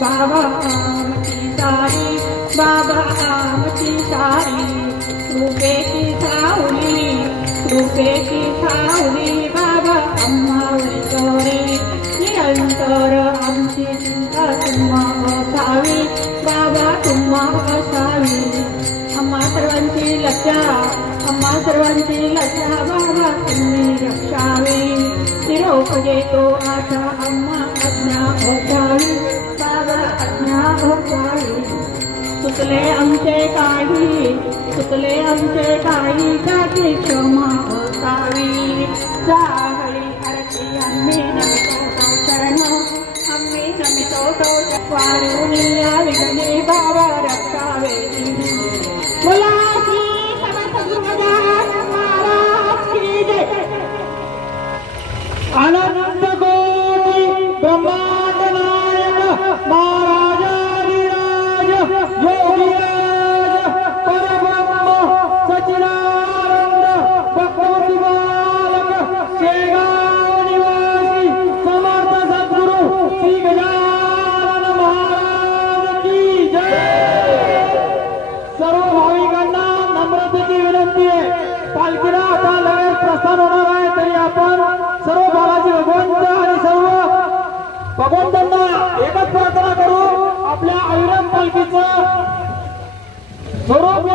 बाबा आमची सारी बाबा आमची सारी कृपेची सावली बाबा आम्हावर चोरे निरंतर आमची चिंता तुम्हा असावी बाबा तुम्हा असावी आम्हा सर्वांची लज्जा बाबा तुम्ही रक्षावे निरोप देतो आशा आम्हा आज्ञा असावी बाबा आज्ञा असावी सुतले आमचे काही त्याची क्षमा असावी जाहळी आरती आम्ही नमितो शरण आम्ही नमितो वारुणी या विघ्ने बाबा रक्षावे बोला श्री समर्थ गुरुदास महाराज की जय अनंत कोटि ब्रह्मांड नायक महाराजाधिराज योगीराज परब्रह्म सच्चिदानंद भगवती बालक शेगाव निवासी समर्थ सद्गुरु श्री गजानन महाराज की जय। सर्व भाविकांना नम्रतेची विनंती आहे, पालखीला आता लगेच प्रस्थान होणार आहे, तरी आपण सर्व बालाजी भगवंत आणि सर्व भगवंतांना एकच प्रार्थना करू आपल्या ऐरम पालखीचं स्वरूप